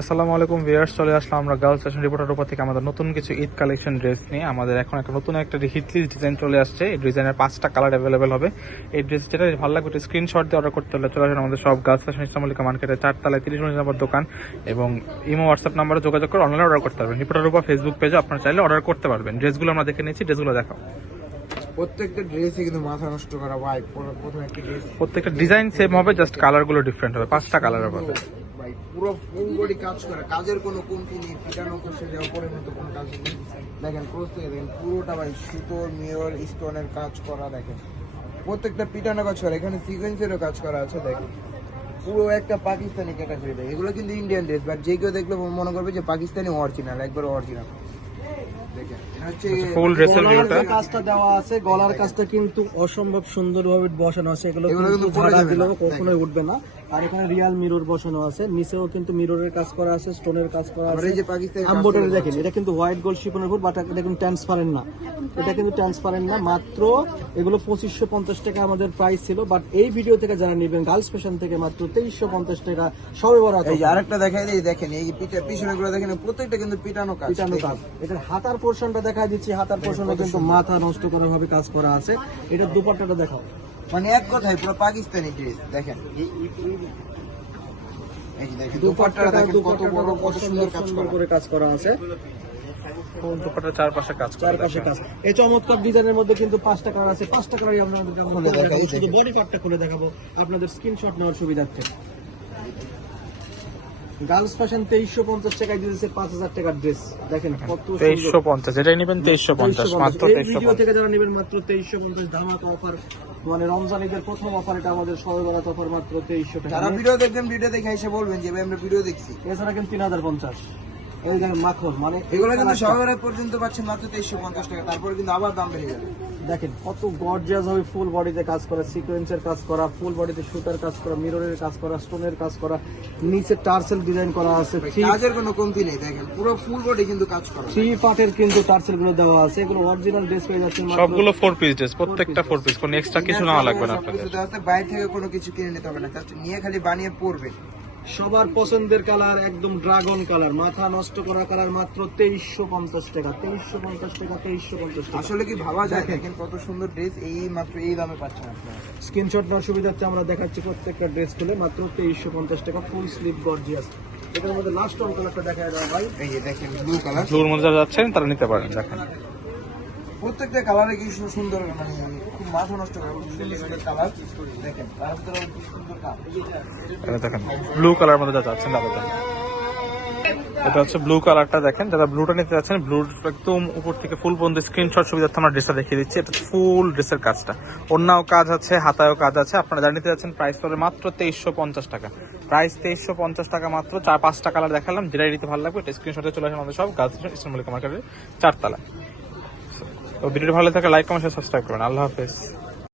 আসসালামু আলাইকুম ভিউয়ার্স চলে আসলাম আমরা গার্লস ফ্যাশন রিপোর্টার উপর থেকে আমাদের নতুন কিছু ঈদ কালেকশন ড্রেস নিয়ে। আমাদের এখন একটা নতুন একটা হিটলিস ডিজাইন চলে আসছে। এই ডিজাইনের পাঁচটা কালার অ্যাভেলেবেল হবে। এই ড্রেস যেটা ভালো লাগবে স্ক্রিনশট দিয়ে অর্ডার করতে হলে চলে আসেন আমাদের সব গার্লস ফ্যাশন ইসলামলিকা মার্কেটের চারতলায় তিরিশ উনিশ নম্বর দোকান এবং ইমো হোয়াটসঅ্যাপ নাম্বারে যোগাযোগ করে অনলাইনে অর্ডার করতে পারবেন। রিপোর্টার উপর ফেসবুক পেজে আপনারা চাইলে অর্ডার করতে পারবেন। ড্রেসগুলো আমরা দেখে নিয়েছি ড্রেসগুলো দেখাও। প্রত্যেকটা ড্রেসে কিন্তু মাথা নষ্ট করা ভাই প্রথমে একটা ড্রেস। প্রত্যেকটা ডিজাইন সেম হবে জাস্ট কালারগুলো ডিফারেন্ট হবে। পাঁচটা কালার হবে। ভাই, পুরো ফুল বডি কাজ করা। কাজের কোনো কমতি নেই, পিটানো করছে দেওয়া পরে মতো কোনো কাজ নেই। দেখেন, ক্রস থেকে দেখেন, পুরোটা ভাই, সুতোর মিরর স্টোনের কাজ করা, দেখেন। প্রত্যেকটা পিটানো কাজ করা, এখানে সিকোয়েন্সেরও কাজ করা আছে, দেখেন। পুরো একটা পাকিস্তানি ক্যাটাগরি দেয় এগুলো কিন্তু ইন্ডিয়ান ড্রেস বাট যে কেউ দেখলে মনে করবে যে পাকিস্তানি অরিজিনাল একবার অরিজিনাল ফুল ড্রেসের ভিউটা কাজটা দেওয়া আছে গলার কাজটা কিন্তু অসম্ভব সুন্দরভাবে বসানো আছে। এগুলো এগুলো কিন্তু কিন্তু ঝাড়া দিলেও কখনোই উঠবে না। আর এখানে রিয়াল মিরর বসানো আছে। নিচেও কিন্তু মিররের কাজ করা আছে স্টোনের কাজ করা আছে। এই যে পাকিস্তানি আম্বোটারি দেখেন এটা কিন্তু হোয়াইট গোল্ড শিপনের উপর বাট এটা কিন্তু ট্রান্সপারেন্ট না। এটা কিন্তু ট্রান্সপারেন্ট না। মাত্র এগুলো পঁচিশশো পঞ্চাশ টাকা আমাদের প্রাইস ছিল বাট এই ভিডিও থেকে যারা নেবেন গার্লস ফ্যাশন থেকে মাত্র তেইশশো পঞ্চাশ টাকা। সবে বড় এই যে আরেকটা দেখাই দিই দেখেন এই পিছনে গুলো দেখেন প্রত্যেকটা কিন্তু পিটানো কাজ। পিটানো কাজ। এটার হাতার পোর্শনটা দেখা দিচ্ছি হাতার পোর্শনে কিন্তু মাথা নষ্ট করে ভাবে কাজ করা আছে। এটার দুপাট্টাটা দেখাও। মানে এক কথায় পুরো পাকিস্তানি ড্রেস দেখেন। এই দেখেন দুপাট্টাটা দুপাট্টাটা দেখেন কত বড় কত সুন্দর কাজ সুন্দর করা করে কাজ করা আছে। ফুল দুপাটার চারপাশে কাজ করে চারপাশে কাজ। এই চমৎকার ডিজাইনের মধ্যে কিন্তু পাঁচটা কালার আছে। পাঁচটা কালারই আপনাদের খুলে দেখাই, শুধু দেখেন। বডি পার্টটা খুলে দেখাবো। আপনাদের স্ক্রিনশট নেওয়ার সুবিধার্থে। গার্লস ফ্যাশন তেইশশো পঞ্চাশ টাকায় দিতেছে পাঁচ হাজার টাকার ড্রেস দেখেন কত। তেইশশো পঞ্চাশ এটাই নেবেন তেইশশো পঞ্চাশ মাত্র ভিডিও থেকে যারা নেবেন মাত্র তেইশশো পঞ্চাশ ধামাকা অফার মানে রমজান ঈদের প্রথম অফার এটা আমাদের সর্বরাত অফার মাত্র তেইশশো টাকা। যারা ভিডিও দেখবেন ভিডিও দেখে এসে বলবেন যে আমরা ভিডিও দেখছি। এছাড়া কিন্তু তিন হাজার পঞ্চাশ। এই দেখেন মাখন মানে এগুলো কিন্তু শহরে পর্যন্ত পাচ্ছেন মাত্র তেইশশো পঞ্চাশ টাকা তারপরে কিন্তু আবার দাম বেড়ে যাবে দেখেন কত গর্জিয়াস হবে ফুল বডিতে কাজ করা সিকোয়েন্সের কাজ করা ফুল বডিতে সুতার কাজ করা মিররের কাজ করা স্টোনের কাজ করা নিচে টার্সেল ডিজাইন করা আছে কাজের কোনো কমতি নেই দেখেন পুরো ফুল বডি কিন্তু কাজ করা। থ্রি পার্টের কিন্তু টার্সেলগুলো দেওয়া আছে এগুলো অরিজিনাল ড্রেস পেয়ে যাচ্ছে মাত্র সবগুলো ফোর পিস ড্রেস প্রত্যেকটা ফোর পিস কোনো এক্সট্রা কিছু নেওয়া লাগবে না আপনাদের। বাইরে থেকে কোনো কিছু কিনে নিতে হবে না জাস্ট নিয়ে খালি বানিয়ে পড়বে সবার পছন্দের কালার একদম ড্রাগন কালার। মাথা নষ্ট করা কালার মাত্র তেইশশো পঞ্চাশ টাকা। তেইশশো পঞ্চাশ টাকা তেইশশো পঞ্চাশ টাকা। আসলে কি ভাবা যায়? দেখেন। কত সুন্দর ড্রেস এই মাত্র এই দামে পাচ্ছেন আপনারা। স্ক্রিনশট নেওয়ার সুবিধা হচ্ছে আমরা দেখাচ্ছি প্রত্যেকটা ড্রেস খুলে মাত্র তেইশশো পঞ্চাশ টাকা ফুল স্লিভ গর্জিয়াস এটার মধ্যে লাস্ট অন কালারটা দেখা যায় ভাই। এই যে দেখেন ব্লু কালার ব্লুর মধ্যে যাচ্ছেন তারা নিতে পারেন দেখেন। প্রত্যেকটা কালারে কি সুন্দর মানে খুব মাথা নষ্ট করে দেখেন ব্লু কালার মধ্যে যা যাচ্ছেন তারা দেন এটা হচ্ছে ব্লু কালারটা দেখেন, যারা ব্লুটা নিতে যাচ্ছেন ব্লু একদম উপর থেকে ফুল বন্ধু স্ক্রিনশট সুবিধার্থে আমরা ড্রেসটা দেখিয়ে দিচ্ছি, এটা ফুল ড্রেসের কাজটা। অন্যও কাজ আছে, হাতায়ও কাজ আছে, আপনারা যারা নিতে যাচ্ছেন প্রাইস পড়বে মাত্র তেইশশো পঞ্চাশ টাকা। প্রাইস তেইশশো পঞ্চাশ টাকা মাত্র, চার পাঁচটা কালার দেখালাম যেটা নিতে ভালো লাগবে, এটা স্ক্রিনশটে চলে আসেন আমাদের সব, গার্লস ইসলাম মার্কেটের চারতলা তো ভিডিওটি ভালো থাকে লাইক কমেন্ট সাবস্ক্রাইব করবেন। আল্লাহ হাফেজ।